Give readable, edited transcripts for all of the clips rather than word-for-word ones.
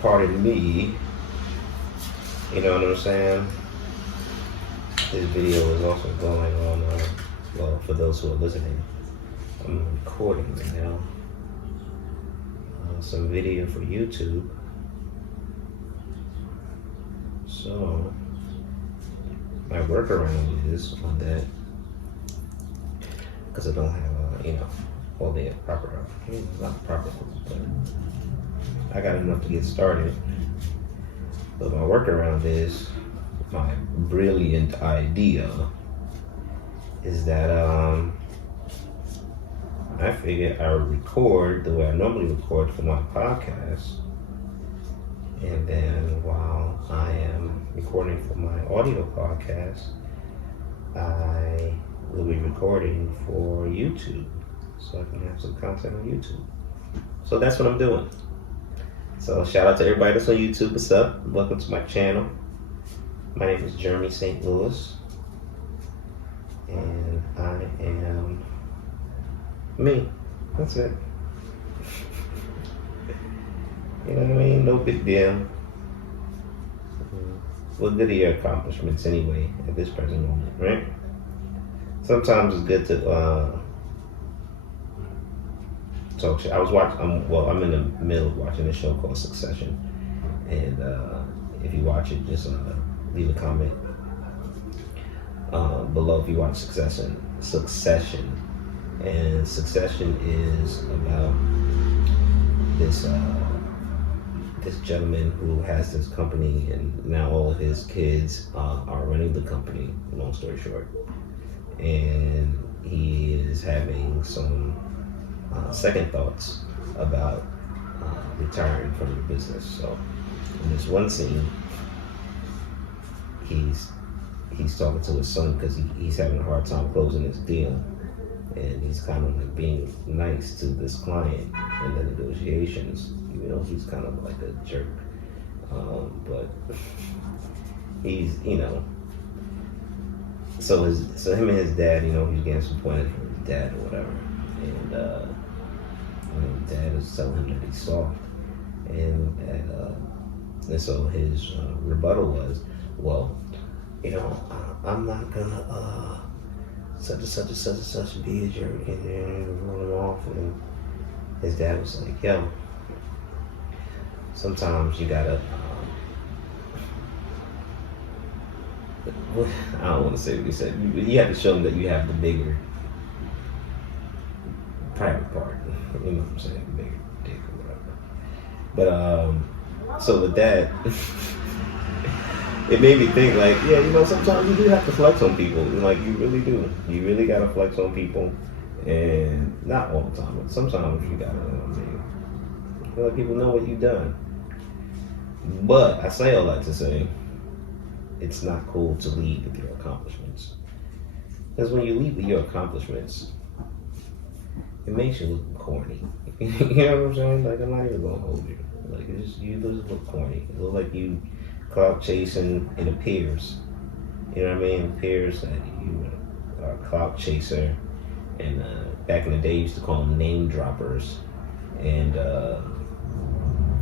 pardon me. You know what I'm saying? This video is also going on, well, for those who are listening, I'm recording right now some video for YouTube. So, my workaround is on that, because I don't have, all the proper, not proper, but I got enough to get started. But my workaround is, my brilliant idea is that I figured I would record the way I normally record for my podcast, and then while I am recording for my audio podcast, I will be recording for YouTube, so I can have some content on YouTube. So that's what I'm doing. So shout out to everybody that's on YouTube. What's up? Welcome to my channel. My name is Jermy St. Louis, and I am me. That's it. You know what I mean? No big deal. Well, good are your accomplishments anyway at this present moment, right? Sometimes it's good to talk shit. I'm in the middle of watching a show called Succession, and if you watch it, just leave a comment below if you watch Succession. And Succession is about this gentleman who has this company, and now all of his kids are running the company, long story short. And he is having some second thoughts about retiring from the business. So in this one scene, he's talking to his son because he's having a hard time closing his deal, and he's kind of like being nice to this client in the negotiations, even though he's kind of like a jerk. But he's, so him and his dad, he's getting some pointers from his dad or whatever, and dad is telling him that he's soft, and so his rebuttal was, well, I'm not gonna such and such be a jerk, and then run him off. And his dad was like, yo, sometimes you gotta I don't want to say what he said. You have to show them that you have the bigger private part. You know what I'm saying? The bigger dick or whatever. But so with that, it made me think like, yeah, sometimes you do have to flex on people. Like, you really do. You really gotta flex on people, and not all the time, but sometimes you gotta. Let people know what you've done. But I say all that to say, it's not cool to lead with your accomplishments. Because when you lead with your accomplishments, it makes you look corny. You know what I'm saying? Like, I'm not even gonna hold you. Like, you just look corny. It looks like you clout chasing. It appears. You know what I mean? It appears that you are a clout chaser. And back in the day, you used to call them name droppers. And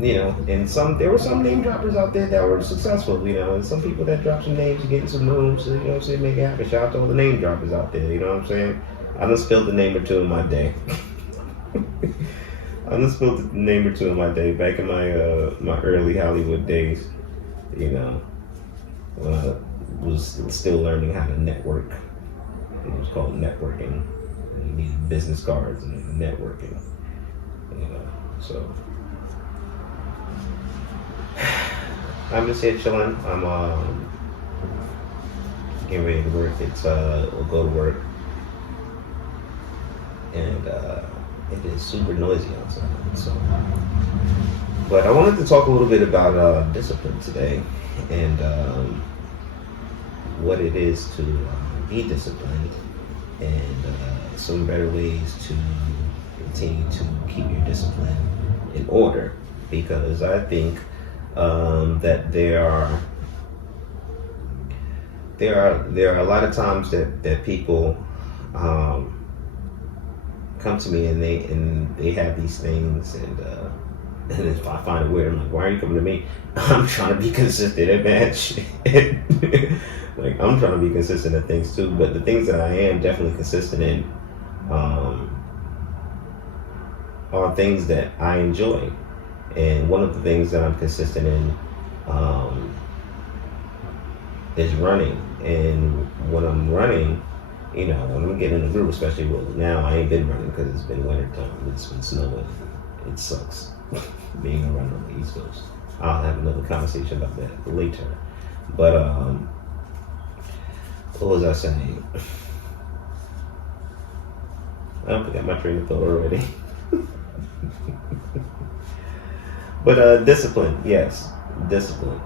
and there were some name droppers out there that were successful, and some people that dropped some names and getting some moves, so, make it happen. Shout out to all the name droppers out there, you know what I'm saying? I done spilled a name or two in my day. Back in my early Hollywood days, when I was still learning how to network. It was called networking. And you needed business cards and networking, so. I'm just here chilling. I'm getting ready to work. We'll go to work, and it is super noisy outside. So, but I wanted to talk a little bit about discipline today, and what it is to be disciplined, and some better ways to continue to keep your discipline in order. Because I think that there are a lot of times that people come to me and they have these things, and And if I find it weird, I'm like, why are you coming to me? I'm trying to be consistent at match. Like, I'm trying to be consistent at things too, but the things that I am definitely consistent in um, are things that I enjoy. And one of the things that I'm consistent in um, is running. And when I'm running, when I'm getting in the group, especially now, I ain't been running because it's been winter time. It's been snowing. It sucks being a runner on the East Coast. I'll have another conversation about that later. But what was I saying? I forgot my train of thought already. But discipline, yes, discipline.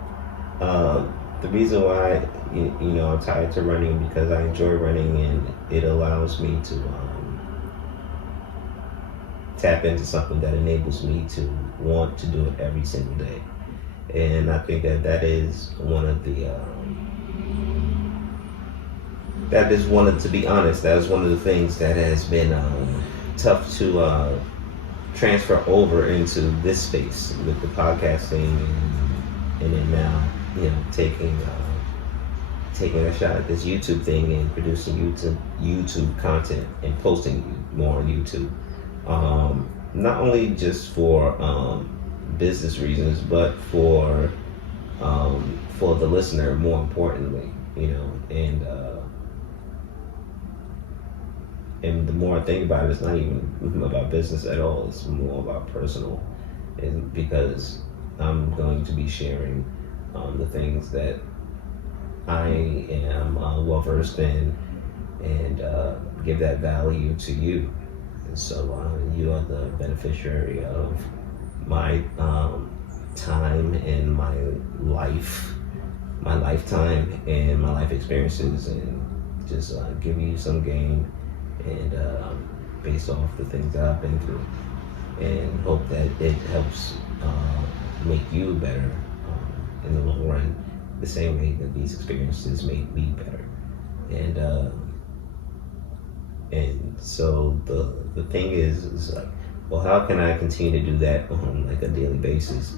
The reason why I'm tied to running because I enjoy running and it allows me to tap into something that enables me to want to do it every single day. And I think that is one of the to be honest, that is one of the things that has been tough to transfer over into this space with the podcasting and then now taking a shot at this YouTube thing and producing YouTube content and posting more on YouTube. Not only just for business reasons, but for the listener, more importantly, and the more I think about it, it's not even about business at all. It's more about personal, and because I'm going to be sharing the things that I am well versed in, and give that value to you. And so you are the beneficiary of my time and my lifetime and my life experiences, and just give you some game and based off the things that I've been through, and hope that it helps make you better in the long run, the same way that these experiences made me better. And so the thing is like, well, how can I continue to do that on like a daily basis,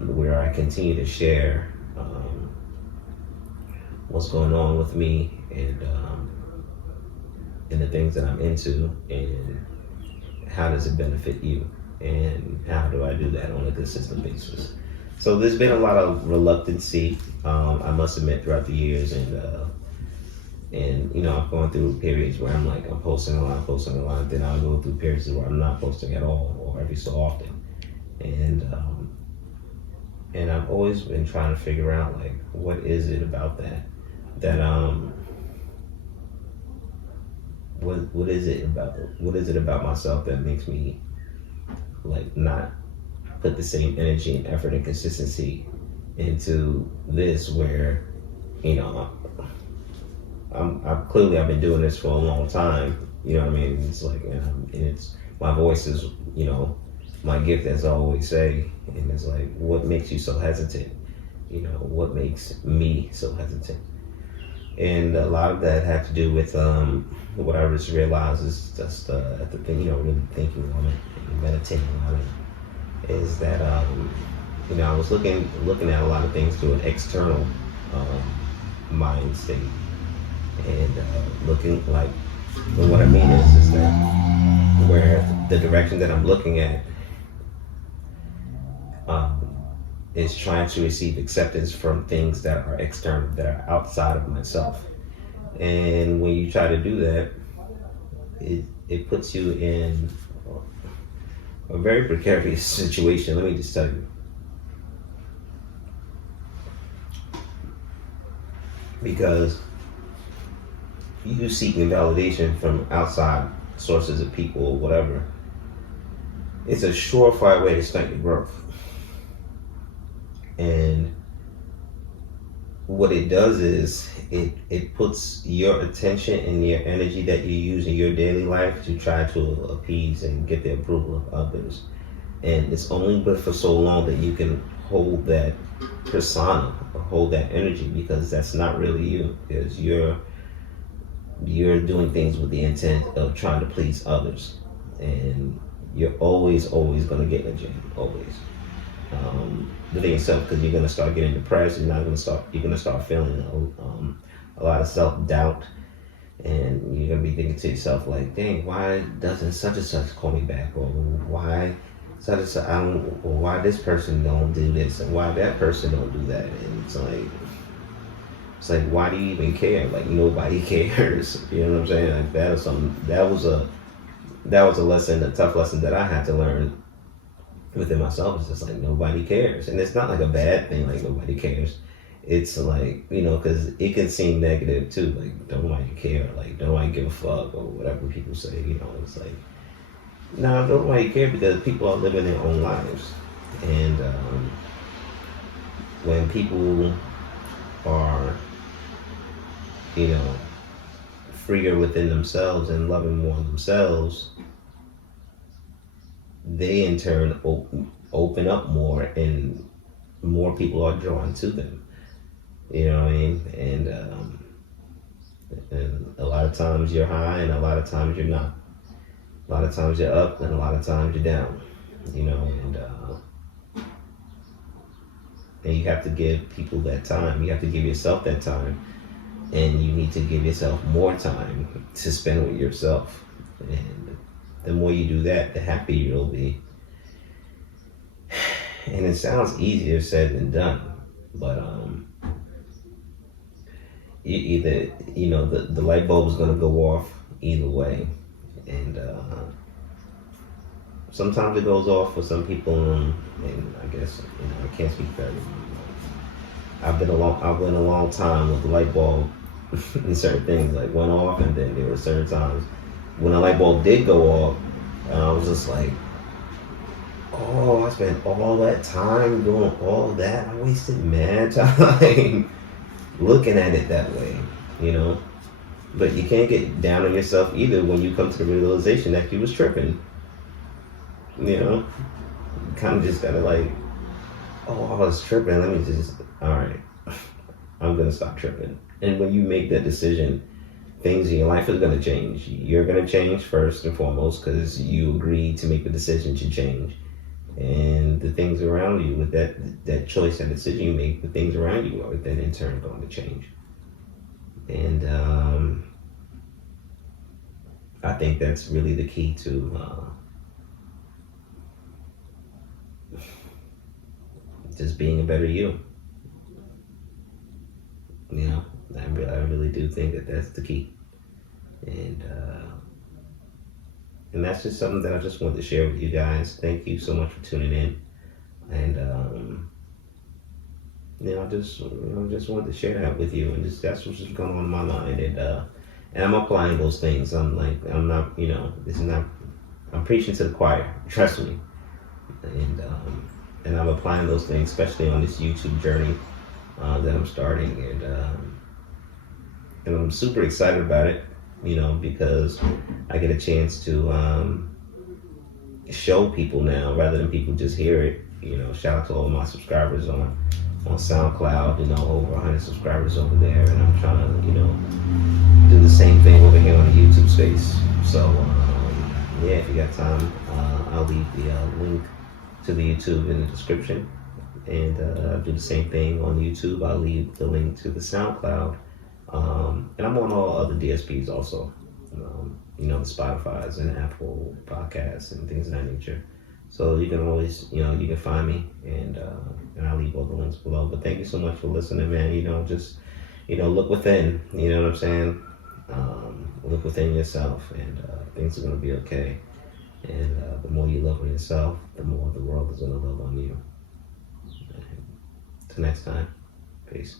where I continue to share what's going on with me and the things that I'm into, and how does it benefit you, and how do I do that on a consistent basis? So there's been a lot of reluctancy, I must admit, throughout the years, and I've gone through periods where I'm like, I'm posting a lot, then I'll go through periods where I'm not posting at all, or every so often, and I've always been trying to figure out, like, what is it about that what is it about myself that makes me like not put the same energy and effort and consistency into this, where I've been doing this for a long time. You know what I mean? It's like, and it's my voice is my gift, as I always say, and it's like, what makes you so hesitant? What makes me so hesitant? And a lot of that had to do with what I just realized is just at the thing, really thinking on it and meditating on it, is that I was looking at a lot of things through an external mind state, and looking like, and what I mean is that where the direction that I'm looking at is trying to receive acceptance from things that are external, that are outside of myself. And when you try to do that, it puts you in a very precarious situation. Let me just tell you. Because you seeking validation from outside sources of people or whatever, it's a surefire way to stunt your growth. And what it does is it puts your attention and your energy that you use in your daily life to try to appease and get the approval of others. And it's only but for so long that you can hold that persona or hold that energy, because that's not really you, because you're doing things with the intent of trying to please others, and you're always going to get in a jam, always. within yourself, because you're gonna start getting depressed. You're gonna start feeling a lot of self doubt, and you're gonna be thinking to yourself like, "Dang, why doesn't such and such call me back?" Or why such and such, or why this person don't do this, and why that person don't do that, and it's like, why do you even care? Like, nobody cares. You know what I'm saying? Like, that is something that was a lesson, a tough lesson that I had to learn within myself. It's just like, nobody cares, and it's not like a bad thing. Like, nobody cares. It's like, because it can seem negative too. Like, don't nobody care. Like, don't nobody give a fuck, or whatever people say. It's like, no, don't nobody care, because people are living their own lives, and when people are, you know, freer within themselves and loving more themselves, they in turn open up more, and more people are drawn to them. You know what I mean? And a lot of times you're high, and a lot of times you're not. A lot of times you're up, and a lot of times you're down. And you have to give people that time. You have to give yourself that time, and you need to give yourself more time to spend with yourself. And the more you do that, the happier you'll be. And it sounds easier said than done, but either the light bulb is gonna go off either way, and sometimes it goes off for some people, and I guess I can't speak for everyone. I've been a long time with the light bulb and certain things like went off, and then there were certain times when the light bulb did go off, and I was just like, oh, I spent all that time doing all that. I wasted mad time looking at it that way, But you can't get down on yourself either when you come to the realization that you was tripping. You kind of just gotta like, oh, I was tripping. Let me just, all right, I'm gonna stop tripping. And when you make that decision, things in your life are gonna change. You're gonna change first and foremost, because you agreed to make the decision to change. And the things around you, with that choice, that decision you make, the things around you are then in turn going to change. And I think that's really the key to just being a better you. I really do think that that's the key. And that's just something that I just wanted to share with you guys. Thank you so much for tuning in. And I just wanted to share that with you, and that's what's just going on in my mind. And I'm applying those things. I'm not, this is not. I'm preaching to the choir. Trust me. And I'm applying those things, especially on this YouTube journey that I'm starting, and I'm super excited about it. Because I get a chance to show people now, rather than people just hear it. Shout out to all my subscribers on SoundCloud. Over 100 subscribers over there, and I'm trying to, do the same thing over here on the YouTube space. So yeah, if you got time, I'll leave the link to the YouTube in the description, and I'll do the same thing on YouTube. I'll leave the link to the SoundCloud. And I'm on all other DSPs also, the Spotify's and Apple Podcasts and things of that nature. So you can always, you can find me, and I'll leave all the links below. But thank you so much for listening, man. Just, look within, you know what I'm saying? Look within yourself, and things are going to be okay. And the more you love on yourself, the more the world is going to love on you. Till next time, peace.